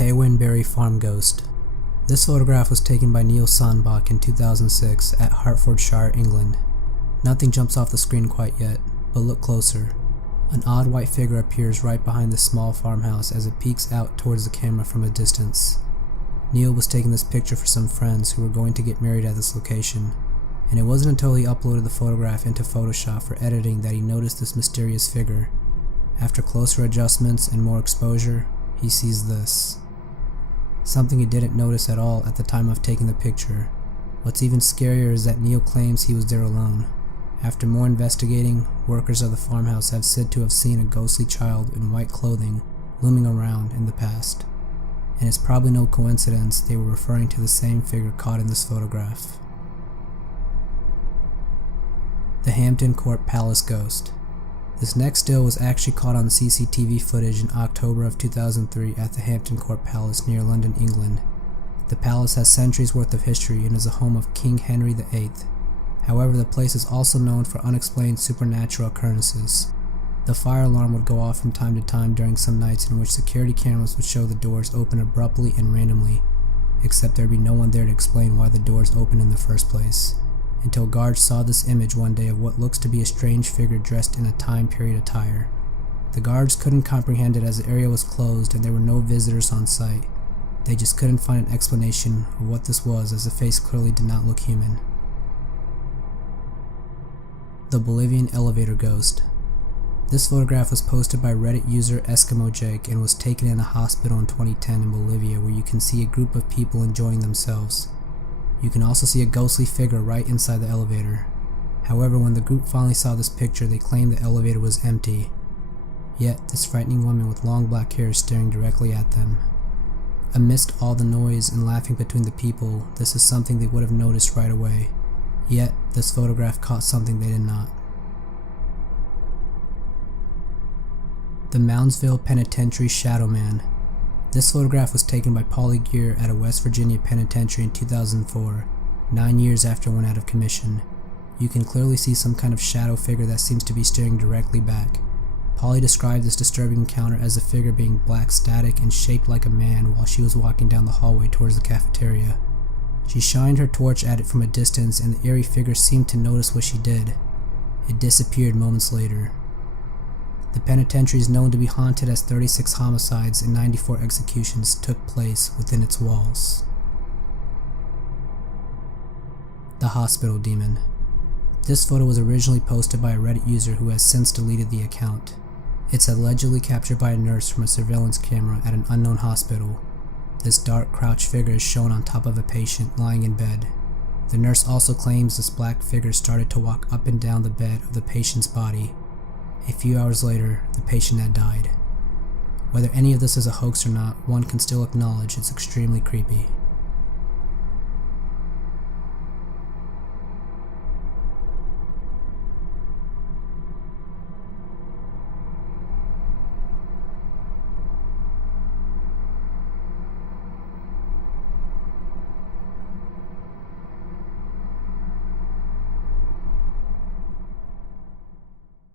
Berry Farm Ghost. This photograph was taken by Neil Sandbach in 2006 at Hertfordshire, England. Nothing jumps off the screen quite yet, but look closer. An odd white figure appears right behind the small farmhouse as it peeks out towards the camera from a distance. Neil was taking this picture for some friends who were going to get married at this location, and it wasn't until he uploaded the photograph into Photoshop for editing that he noticed this mysterious figure. After closer adjustments and more exposure, he sees this. Something he didn't notice at all at the time of taking the picture. What's even scarier is that Neil claims he was there alone. After more investigating, workers of the farmhouse have said to have seen a ghostly child in white clothing looming around in the past. And it's probably no coincidence they were referring to the same figure caught in this photograph. The Hampton Court Palace Ghost. This next still was actually caught on CCTV footage in October of 2003 at the Hampton Court Palace near London, England. The palace has centuries worth of history and is a home of King Henry VIII. However, the place is also known for unexplained supernatural occurrences. The fire alarm would go off from time to time during some nights in which security cameras would show the doors open abruptly and randomly, except there'd be no one there to explain why the doors opened in the first place, until guards saw this image one day of what looks to be a strange figure dressed in a time period attire. The guards couldn't comprehend it as the area was closed and there were no visitors on site. They just couldn't find an explanation of what this was, as the face clearly did not look human. The Bolivian Elevator Ghost. This photograph was posted by Reddit user Eskimo Jake and was taken in a hospital in 2010 in Bolivia, where you can see a group of people enjoying themselves. You can also see a ghostly figure right inside the elevator. However, when the group finally saw this picture, they claimed the elevator was empty. Yet, this frightening woman with long black hair is staring directly at them. Amidst all the noise and laughing between the people, this is something they would have noticed right away. Yet, this photograph caught something they did not. The Moundsville Penitentiary Shadow Man. This photograph was taken by Polly Gear at a West Virginia penitentiary in 2004, 9 years after it went out of commission. You can clearly see some kind of shadow figure that seems to be staring directly back. Polly described this disturbing encounter as the figure being black static and shaped like a man while she was walking down the hallway towards the cafeteria. She shined her torch at it from a distance and the eerie figure seemed to notice what she did. It disappeared moments later. The penitentiary is known to be haunted as 36 homicides and 94 executions took place within its walls. The Hospital Demon. This photo was originally posted by a Reddit user who has since deleted the account. It's allegedly captured by a nurse from a surveillance camera at an unknown hospital. This dark, crouched figure is shown on top of a patient lying in bed. The nurse also claims this black figure started to walk up and down the bed of the patient's body. A few hours later, the patient had died. Whether any of this is a hoax or not, one can still acknowledge it's extremely creepy.